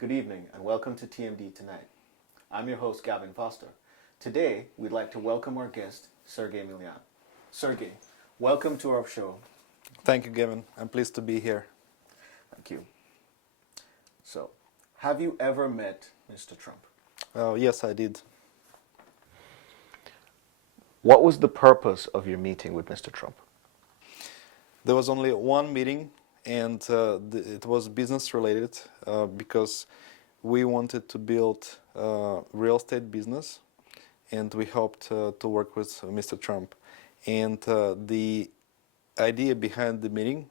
Good evening and welcome to TMD Tonight. I'm your host Gavin Foster. Today we'd like to welcome our guest Sergei Millian. Sergei, welcome to our show. Thank you, Gavin. I'm pleased to be here. Thank you. So, have you ever met Mr. Trump? Yes, I did. What was the purpose of your meeting with Mr. Trump? There was only one meeting, and it was business related because we wanted to build real estate business, and we hoped to work with Mr. Trump. And the idea behind the meeting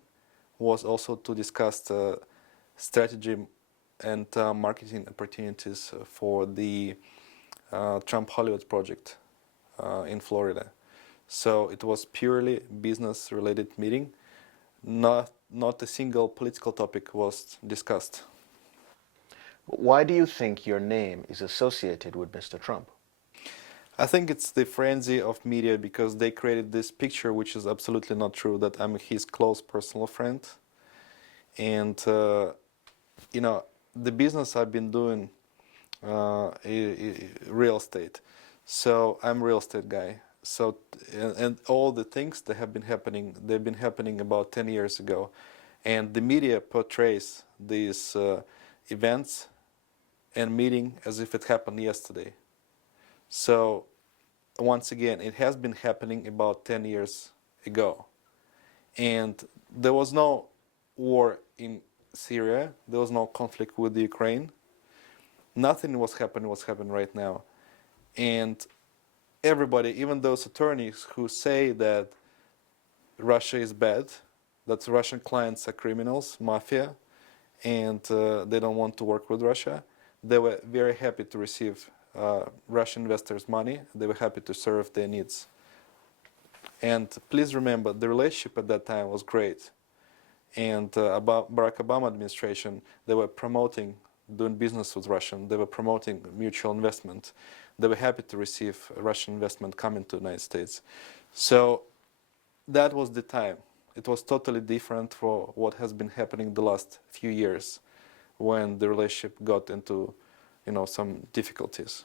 was also to discuss strategy and marketing opportunities for the Trump Hollywood project in Florida. So it was purely business related meeting. Not a single political topic was discussed. Why do you think your name is associated with Mr. Trump? I think it's the frenzy of media because they created this picture which is absolutely not true, that I'm his close personal friend. And the business I've been doing real estate. So I'm a real estate guy. So and all the things that have been happening, they've been happening about 10 years ago, and the media portrays these events and meeting as if it happened yesterday. So once again, it has been happening about 10 years ago, and there was no war in Syria, there was no conflict with the Ukraine. Nothing was happening right now, and everybody, even those attorneys who say that Russia is bad, that Russian clients are criminals, mafia, and they don't want to work with Russia, they were very happy to receive Russian investors' money. They were happy to serve their needs. And please remember, the relationship at that time was great. And about Barack Obama administration, they were promoting doing business with Russia. They were promoting mutual investment. They were happy to receive Russian investment coming to the United States. So that was the time. It was totally different from what has been happening the last few years when the relationship got into some difficulties.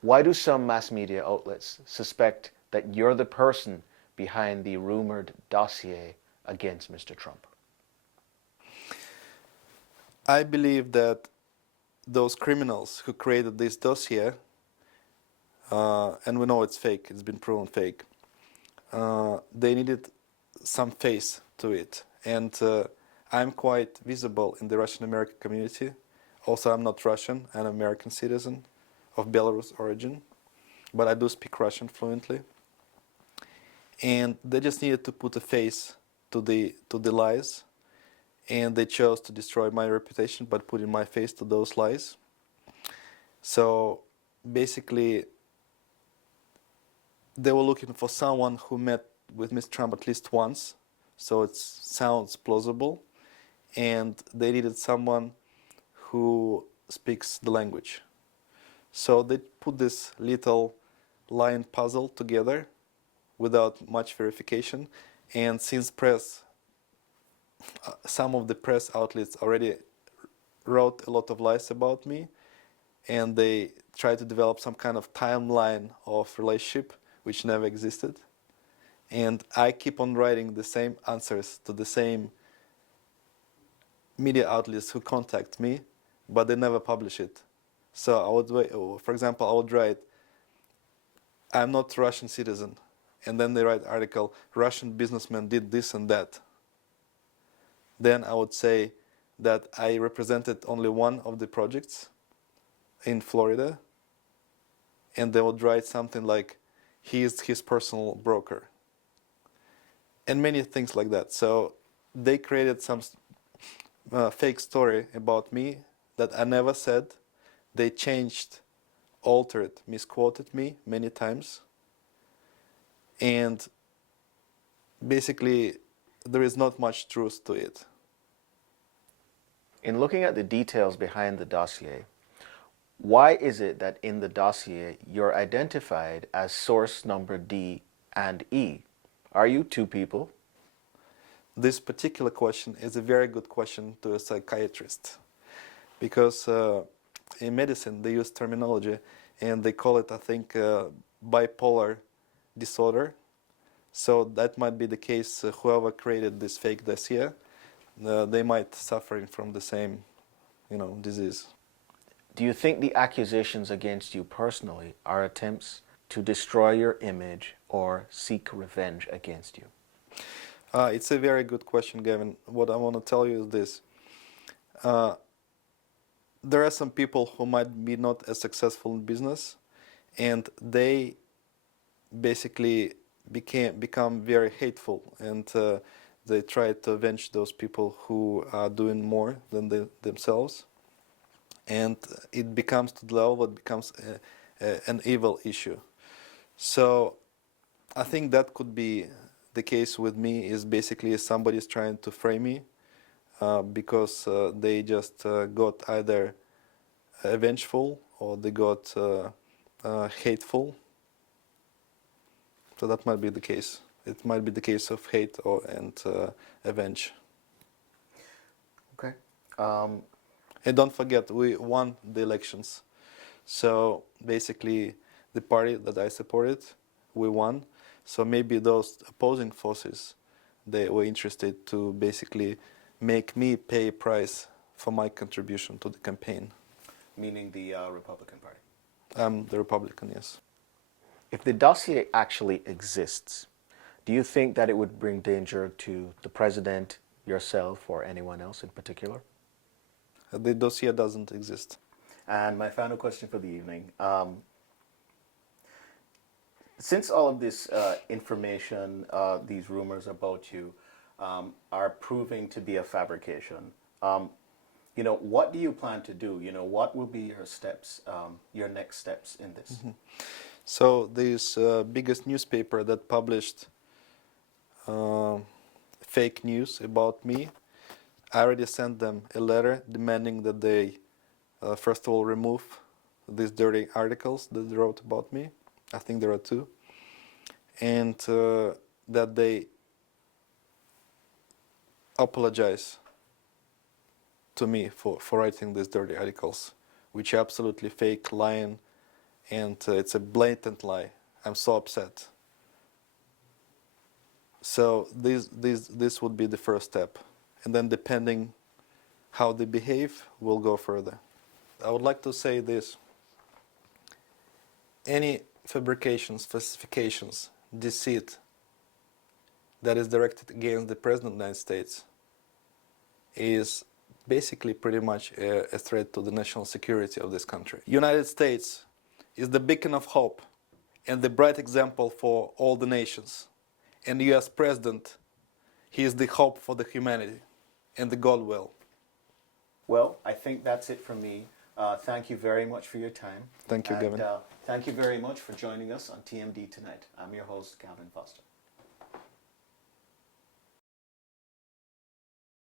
Why do some mass media outlets suspect that you're the person behind the rumored dossier against Mr. Trump? I believe that those criminals who created this dossier, and we know it's fake, it's been proven fake, they needed some face to it. And I'm quite visible in the Russian-American community. Also, I'm not Russian, I'm an American citizen of Belarus origin, but I do speak Russian fluently. And they just needed to put a face to the lies, and they chose to destroy my reputation by putting my face to those lies. So basically, they were looking for someone who met with Mr. Trump at least once, so it sounds plausible, and they needed someone who speaks the language. So they put this little line puzzle together without much verification, and since some of the press outlets already wrote a lot of lies about me, and they tried to develop some kind of timeline of relationship which never existed. And I keep on writing the same answers to the same media outlets who contact me, but they never publish it. So I would, for example, I would write, I'm not Russian citizen. And then they write article, Russian businessman did this and that. Then I would say that I represented only one of the projects in Florida, and they would write something like, he is his personal broker, and many things like that. So they created some fake story about me that I never said. They changed, altered, misquoted me many times, and basically there is not much truth to it. In looking at the details behind the dossier, why is it that in the dossier you're identified as source number D and E? Are you two people? This particular question is a very good question to a psychiatrist. because in medicine they use terminology and they call it, I think, bipolar disorder. So that might be the case. Whoever created this fake dossier, they might suffering from the same, disease. Do you think the accusations against you personally are attempts to destroy your image or seek revenge against you? It's a very good question, Gavin. What I want to tell you is this. There are some people who might be not as successful in business, and they basically become very hateful, and they try to avenge those people who are doing more than themselves, and it becomes to the level it becomes an evil issue. So I think that could be the case with me. Is basically somebody is trying to frame me because they just got either vengeful or they got hateful. So that might be the case. It might be the case of hate and avenge. Okay. And don't forget, we won the elections. So basically, the party that I supported, we won. So maybe those opposing forces, they were interested to basically make me pay a price for my contribution to the campaign. Meaning the Republican Party. I'm the Republican, yes. If the dossier actually exists, do you think that it would bring danger to the president, yourself, or anyone else in particular? The dossier doesn't exist. And my final question for the evening. Since all of this information, these rumors about you, are proving to be a fabrication, what do you plan to do? What will be your steps, your next steps in this? Mm-hmm. So this biggest newspaper that published fake news about me, I already sent them a letter demanding that they, first of all, remove these dirty articles that they wrote about me. I think there are 2. And that they apologize to me for writing these dirty articles, which are absolutely fake, lying, and it's a blatant lie. I'm so upset. So this would be the first step. And then depending how they behave, we'll go further. I would like to say this. Any fabrications, falsifications, deceit that is directed against the President of the United States is basically pretty much a threat to the national security of this country. United States is the beacon of hope and the bright example for all the nations. And the US President, he is the hope for the humanity and the God will. Well, I think that's it from me. Thank you very much for your time. Thank you, Gavin. Thank you very much for joining us on TMD tonight. I'm your host, Calvin Foster.